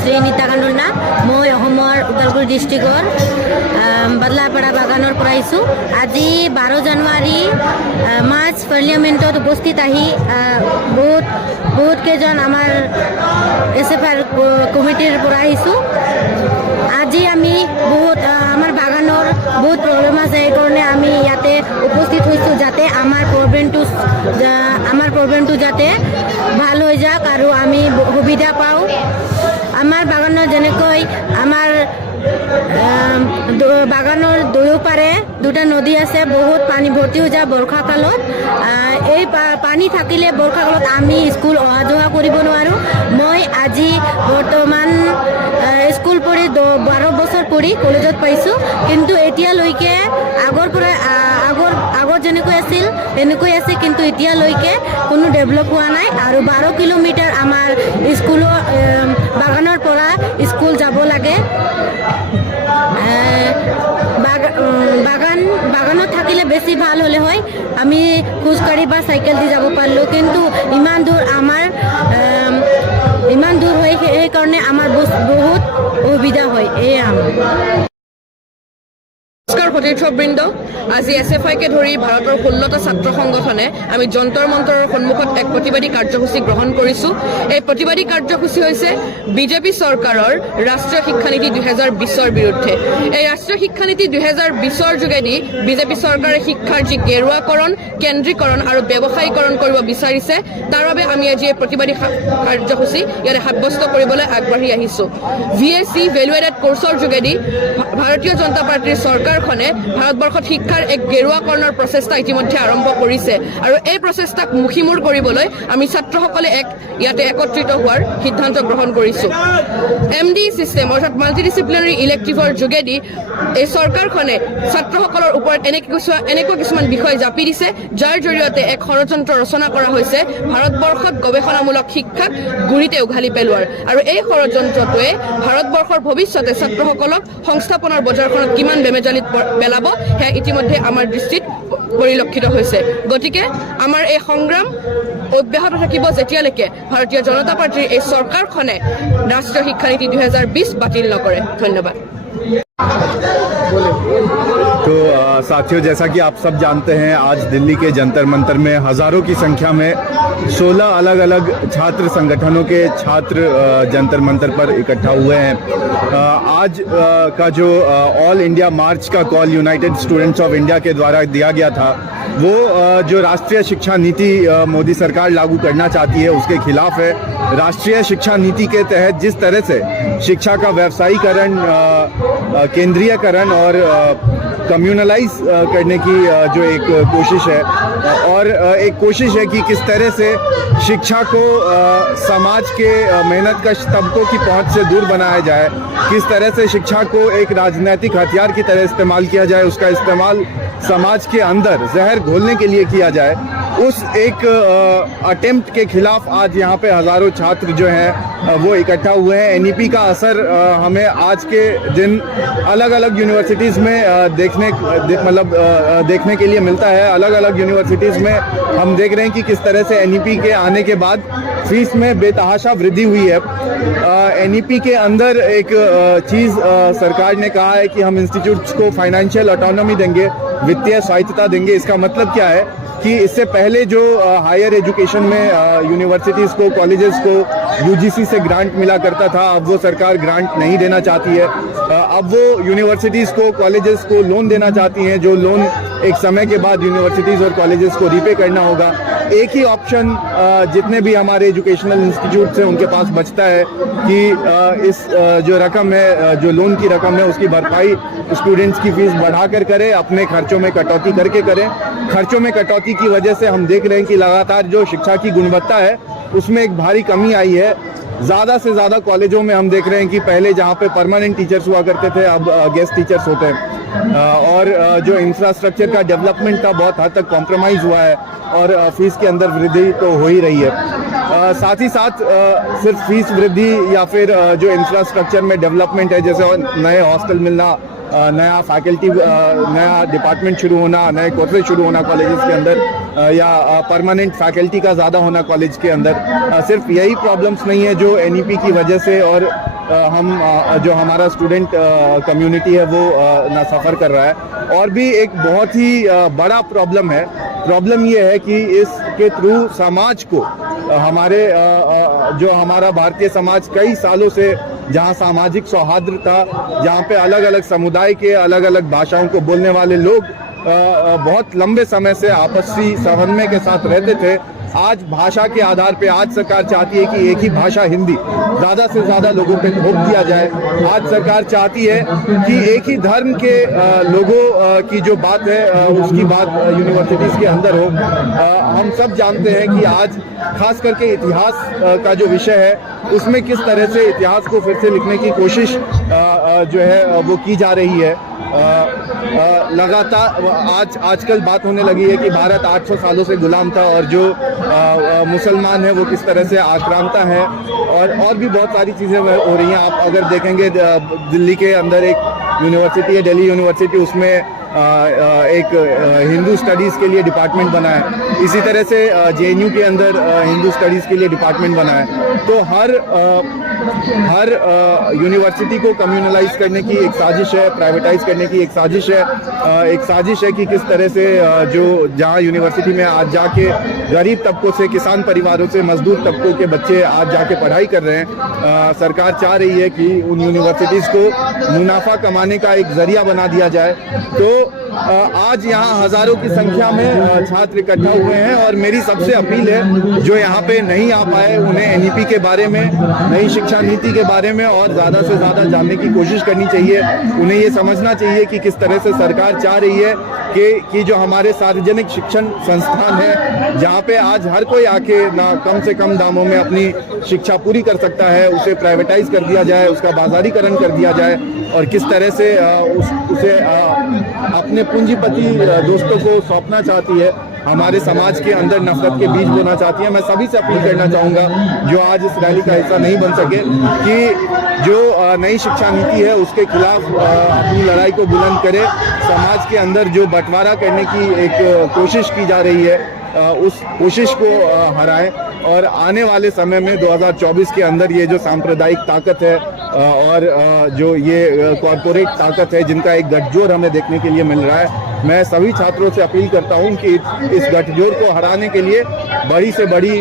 শ্ৰী নীতা কান্দুলনা। মই অসমৰ ওদালগুৰি ডিষ্ট্ৰিক্টৰ বাদলাপাৰা বাগানৰ পৰা আহিছোঁ। আজি 12 জানুৱাৰী মাৰ্চ পাৰ্লিয়ামেণ্টত উপস্থিত আহি বহুত কেইজন আমাৰ SFR কমিটিৰ পৰা আহিছোঁ। আজি আমি আমাৰ বাগানৰ বহুত প্ৰব্লেম আছে, সেইকাৰণে আমি ইয়াতে উপস্থিত হৈছোঁ যাতে আমাৰ প্ৰব্লেমটো যাতে ভাল হৈ যাওক আৰু আমি সুবিধা পাওঁ। আমাৰ বাগানত যেনেকৈ আমাৰ বাগানৰ দুয়োপাৰে দুটা নদী আছে, বহুত পানী ভৰ্তি হৈ যায় বৰ্ষাকালত। এই পানী থাকিলে বৰ্ষাকালত আমি স্কুল অহা যোৱা কৰিব নোৱাৰোঁ। মই আজি বৰ্তমান স্কুল পঢ়ি 12 বছৰ পঢ়ি কলেজত পাইছোঁ, কিন্তু এতিয়ালৈকে আগৰ যেনেকৈ আছিল তেনেকৈ আছে, কিন্তু এতিয়ালৈকে কোনো ডেভেলপ হোৱা নাই। আৰু 12 কিলোমিটাৰ আমাৰ স্কুলৰ বাগানৰ পৰা স্কুল যাব লাগে। বাগানত থাকিলে বেছি ভাল হ'লে হয়, আমি খোজকাঢ়ি বা চাইকেল দি যাব পাৰিলোঁ, কিন্তু ইমান দূৰ হয়, সেইকাৰণে আমাৰ বহুত অসুবিধা হয়। নমস্কাৰ সতীৰ্থবৃন্দ, আজি SFIকে ধৰি ভাৰতৰ 16টা ছাত্ৰ সংগঠনে আমি যন্তৰ মন্তৰৰ সন্মুখত এক প্ৰতিবাদী কাৰ্যসূচী গ্ৰহণ কৰিছোঁ। এই প্ৰতিবাদী কাৰ্যসূচী হৈছে বিজেপি চৰকাৰৰ ৰাষ্ট্ৰীয় শিক্ষানীতি 2020ৰ বিৰুদ্ধে। এই ৰাষ্ট্ৰীয় শিক্ষানীতি 2020ৰ যোগেদি বিজেপি চৰকাৰে শিক্ষাৰ যি গেৰুৱাকৰণ, কেন্দ্ৰীকৰণ আৰু ব্যৱসায়ীকৰণ কৰিব বিচাৰিছে, তাৰ বাবে আমি আজি এই প্ৰতিবাদী কাৰ্যসূচী ইয়াতে সাব্যস্ত কৰিবলৈ আগবাঢ়ি আহিছোঁ। VAC ভেলু এডেড কোৰ্চৰ যোগেদি ভাৰতীয় জনতা পাৰ্টীৰ চৰকাৰখনে ভাৰতবৰ্ষত শিক্ষাৰ এক গেৰুৱাকৰণৰ প্ৰচেষ্টা ইতিমধ্যে আৰম্ভ কৰিছে, আৰু এই প্ৰচেষ্টাক মুখিমূৰ কৰিবলৈ আমি ছাত্ৰসকলে ইয়াতে একত্ৰিত হোৱাৰ সিদ্ধান্ত গ্ৰহণ কৰিছোঁ। MD চিষ্টেম অৰ্থাৎ মাল্টিডিচিপ্লিনাৰী ইলেক্টিভৰ যোগেদি এই চৰকাৰখনে ছাত্ৰসকলৰ ওপৰত এনেকুৱা কিছুমান বিষয় জাপি দিছে, যাৰ জৰিয়তে এক ষড়যন্ত্ৰ ৰচনা কৰা হৈছে ভাৰতবৰ্ষত গৱেষণামূলক শিক্ষাক গুৰিতে উঘালি পেলোৱাৰ। আৰু এই ষড়যন্ত্ৰটোৱে ভাৰতবৰ্ষৰ ভৱিষ্যতে ছাত্ৰসকলক সংস্থাপনৰ বজাৰখনত কিমান বেমেজালিত পেলাব সেয়া ইতিমধ্যে আমাৰ দৃষ্টিত পৰিলক্ষিত হৈছে। গতিকে আমাৰ এই সংগ্ৰাম অব্যাহত থাকিব যেতিয়ালৈকে ভাৰতীয় জনতা পাৰ্টীৰ এই চৰকাৰখনে ৰাষ্ট্ৰীয় শিক্ষানীতি 2020 বাতিল নকৰে। ধন্যবাদ। तो साथियों, जैसा कि आप सब जानते हैं, आज दिल्ली के जंतर मंतर में हज़ारों की संख्या में 16 अलग अलग छात्र संगठनों के छात्र जंतर मंतर पर इकट्ठा हुए हैं। आज का जो ऑल इंडिया मार्च का call United students of India के द्वारा दिया गया था, वो जो राष्ट्रीय शिक्षा नीति मोदी सरकार लागू करना चाहती है उसके खिलाफ है। राष्ट्रीय शिक्षा नीति के तहत जिस तरह से शिक्षा का व्यवसायीकरण, केंद्रीयकरण और कम्युनलाइज करने की जो एक कोशिश है, और एक कोशिश है कि किस तरह से शिक्षा को समाज के मेहनतकश तबकों की पहुंच से दूर बनाया जाए, किस तरह से शिक्षा को एक राजनीतिक हथियार की तरह इस्तेमाल किया जाए, उसका इस्तेमाल समाज के अंदर जहर घोलने के लिए किया जाए, उस एक अटेम्प्ट के खिलाफ आज यहाँ पे हज़ारों छात्र जो हैं वो इकट्ठा हुए हैं। NEP का असर हमें आज के दिन अलग अलग यूनिवर्सिटीज़ में देखने के लिए मिलता है। अलग अलग यूनिवर्सिटीज़ में हम देख रहे हैं कि किस तरह से NEP के आने के बाद फीस में बेतहाशा वृद्धि हुई है। NEP के अंदर एक चीज़ सरकार ने कहा है कि हम इंस्टीट्यूट्स को फाइनेंशियल ऑटोनॉमी देंगे, वित्तीय स्वायत्तता देंगे। इसका मतलब क्या है कि इससे पहले जो हायर एजुकेशन में यूनिवर्सिटीज़ को, कॉलेजेस को UGC से ग्रांट मिला करता था, अब वो सरकार ग्रांट नहीं देना चाहती है। अब वो यूनिवर्सिटीज़ को, कॉलेजेस को लोन देना चाहती हैं, जो लोन एक समय के बाद यूनिवर्सिटीज़ और कॉलेजेस को रीपे करना होगा। एक ही ऑप्शन जितने भी हमारे एजुकेशनल इंस्टीट्यूट्स हैं उनके पास बचता है कि इस जो रकम है, जो लोन की रकम है, उसकी भरपाई स्टूडेंट्स की फीस बढ़ाकर करें, अपने खर्चों में कटौती करके करें। खर्चों में कटौती की वजह से हम देख रहे हैं कि लगातार जो शिक्षा की गुणवत्ता है उसमें एक भारी कमी आई है। ज़्यादा से ज़्यादा कॉलेजों में हम देख रहे हैं कि पहले जहाँ पे परमानेंट टीचर्स हुआ करते थे, अब गेस्ट टीचर्स होते हैं, और जो इंफ्रास्ट्रक्चर का डेवलपमेंट था बहुत हद तक कॉम्प्रोमाइज़ हुआ है, और फीस के अंदर वृद्धि तो हो ही रही है। साथ ही साथ सिर्फ फीस वृद्धि या फिर जो इंफ्रास्ट्रक्चर में डेवलपमेंट है, जैसे नए हॉस्टल मिलना, नया फैकल्टी, नया डिपार्टमेंट शुरू होना, नए कोर्सेज शुरू होना कॉलेजेस के अंदर, या परमानेंट फैकल्टी का ज़्यादा होना कॉलेज के अंदर, सिर्फ यही प्रॉब्लम्स नहीं है जो एनईपी की वजह से और हम जो हमारा स्टूडेंट कम्युनिटी है वो ना सफ़र कर रहा है। और भी एक बहुत ही बड़ा प्रॉब्लम है। प्रॉब्लम ये है कि इसके थ्रू समाज को हमारे जो हमारा भारतीय समाज कई सालों से जहाँ सामाजिक सौहार्द था, जहाँ पे अलग अलग समुदाय के अलग अलग भाषाओं को बोलने वाले लोग बहुत लंबे समय से आपसी समन्वय के साथ रहते थे, आज भाषा के आधार पे आज सरकार चाहती है कि एक ही भाषा हिंदी ज़्यादा से ज़्यादा लोगों पे थोप दिया जाए। आज सरकार चाहती है कि एक ही धर्म के लोगों की जो बात है उसकी बात यूनिवर्सिटीज़ के अंदर हो। हम सब जानते हैं कि आज खास करके इतिहास का जो विषय है उसमें किस तरह से इतिहास को फिर से लिखने की कोशिश जो है वो की जा रही है। लगातार आजकल बात होने लगी है कि भारत 800 सालों से गुलाम था और जो मुसलमान है वो किस तरह से आक्रांता है, और भी बहुत सारी चीज़ें हो रही हैं। आप अगर देखेंगे दिल्ली के अंदर एक यूनिवर्सिटी है, दिल्ली यूनिवर्सिटी, उसमें एक हिंदू स्टडीज़ के लिए डिपार्टमेंट बना है। इसी तरह से जेएनयू के अंदर हिंदू स्टडीज़ के लिए डिपार्टमेंट बना है। तो हर यूनिवर्सिटी को कम्युनलाइज करने की एक साजिश है, प्राइवेटाइज करने की एक साजिश है कि किस तरह से जो जहाँ यूनिवर्सिटी में आज जाके गरीब तबकों से, किसान परिवारों से, मजदूर तबकों के बच्चे आज जाके पढ़ाई कर रहे हैं, सरकार चाह रही है कि उन यूनिवर्सिटीज़ को मुनाफा कमाने का एक जरिया बना दिया जाए। तो आज यहाँ हजारों की संख्या में छात्र इकट्ठा हुए हैं और मेरी सबसे अपील है जो यहाँ पे नहीं आ पाए उन्हें एनईपी के बारे में, नई शिक्षा नीति के बारे में और ज़्यादा से ज़्यादा जानने की कोशिश करनी चाहिए। उन्हें ये समझना चाहिए कि किस तरह से सरकार चाह रही है कि जो हमारे सार्वजनिक शिक्षण संस्थान है जहाँ पे आज हर कोई आके ना कम से कम दामों में अपनी शिक्षा पूरी कर सकता है, उसे प्राइवेटाइज कर दिया जाए, उसका बाजारीकरण कर दिया जाए, और किस तरह से उसे अपने पूंजीपति दोस्तों को सौंपना चाहती है, हमारे समाज के अंदर नफरत के बीज बोना चाहती है। मैं सभी से अपील करना चाहूँगा जो आज इस रैली का हिस्सा नहीं बन सके कि जो नई शिक्षा नीति है उसके खिलाफ अपनी लड़ाई को बुलंद करे। समाज के अंदर जो बंटवारा करने की एक कोशिश की जा रही है उस कोशिश को हराएं, और आने वाले समय में 2024 के अंदर ये जो सांप्रदायिक ताकत है और जो ये कॉरपोरेट ताकत है जिनका एक गठजोड़ हमें देखने के लिए मिल रहा है, मैं सभी छात्रों से अपील करता हूं कि इस गठजोड़ को हराने के लिए बड़ी से बड़ी